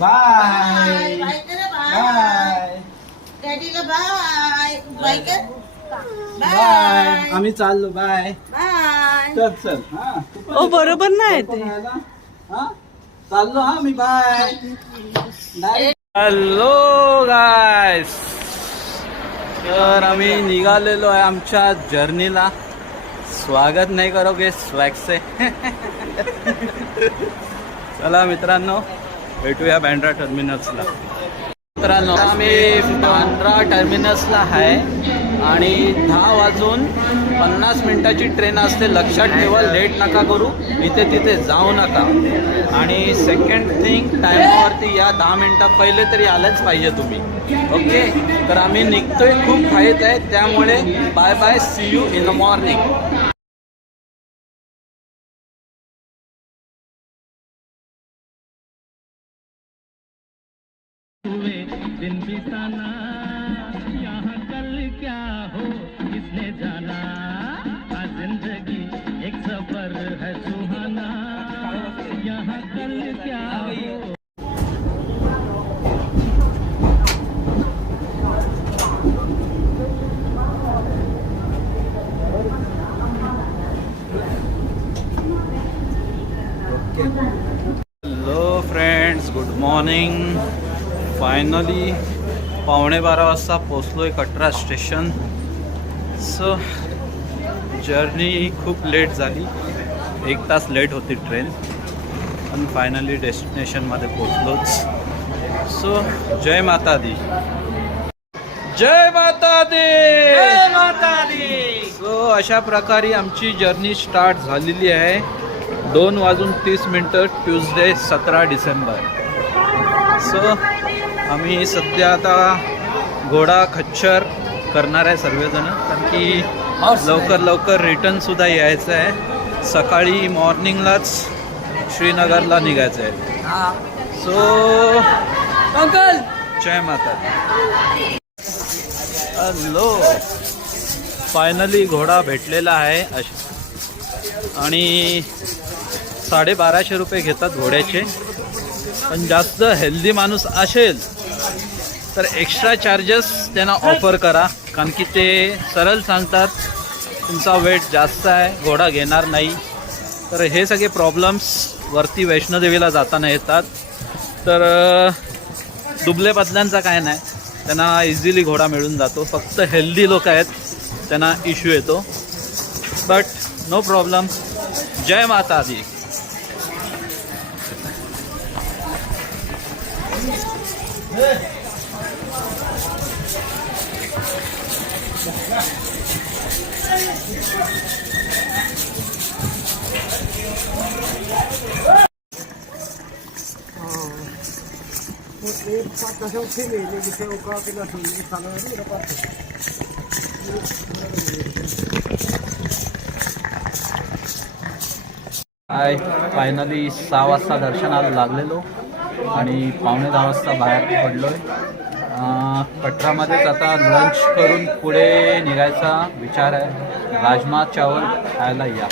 Bye bye कर bye. Bye डॅडीला bye. Bye कर. बाय. बाय. आम्ही चाललो. बाय. बाय. चल चल. हा तू पण ओ ये. बरोबर नाही पप्पा ते. खायला. हा चाललो. हा मी. Bye bye. हॅलो गायस, तर आम्ही निघालेलो आहे आमच्या जर्नीला. स्वागत नाही करोगे स्वॅग से. चला मित्रांनो, भेटूया बँड्रा टर्मिनल्सला. मित्रांनो आम्ही बांद्रा टर्मिनल्सला आहे आणि 10:50 ट्रेन असते. लक्षात ठेवा, लेट नका करू, इथे तिथे जाऊ नका. आणि सेकंड थिंग, टायमावरती या. 10 मिनिटं पहिले तरी आलंच पाहिजे तुम्ही. ओके, तर आम्ही निघतोय, खूप फायत आहे, त्यामुळे bye bye, see you in the morning. दिन बिताना यहाँ कल क्या हो किसने जाना. आज जिंदगी एक सफर है सुहाना. यहाँ कल क्या हो. Hello friends, good morning. Finally 11:15 वाजता पोचलोय कटरा स्टेशन. सो जर्नी खूप लेट झाली, 1 तास लेट होती ट्रेन, पण फायनली डेस्टिनेशनमध्ये पोचलोच. सो जय माता दी, जय माता दी, जय माता दी. सो अशा प्रकारे आमची जर्नी स्टार्ट झालेली आहे. 2:30 ट्यूजडे 17 डिसेंबर. सो आम्ही सध्या आता घोडा खच्चर करणार आहे सर्वजण, कारण की लवकर लवकर रिटर्नसुद्धा यायचं आहे. सकाळी मॉर्निंगलाच श्रीनगरला निघायचं आहे. सो अंकल, जय माता दी. हॅलो, फायनली घोडा भेटलेला आहे आणि 1250 रुपये घेतात घोड्याचे. पण जास्त हेल्दी माणूस असेल तर एक्स्ट्रा चार्जेस त्यांना ऑफर करा, कारण की ते सरळ सांगतात तुमचा वेट जास्त आहे, घोडा घेणार नाही. तर हे सगळे प्रॉब्लेम्स वरती वैष्णोदेवीला जाताना येतात. तर दुबले पतल्यांचा काय नाही, त्यांना इझिली घोडा मिळून जातो. फक्त हेल्दी लोक आहेत त्यांना इश्यू येतो. But no problem. जय माता दी. फायनली 6 वाजता दर्शनाला लागलेलो आणि 9:15 वाजता बाहेर पडलोय. कटरामध्येच आता लंच करून पुढे निघायचा विचार आहे. राजमा चावल खायला या.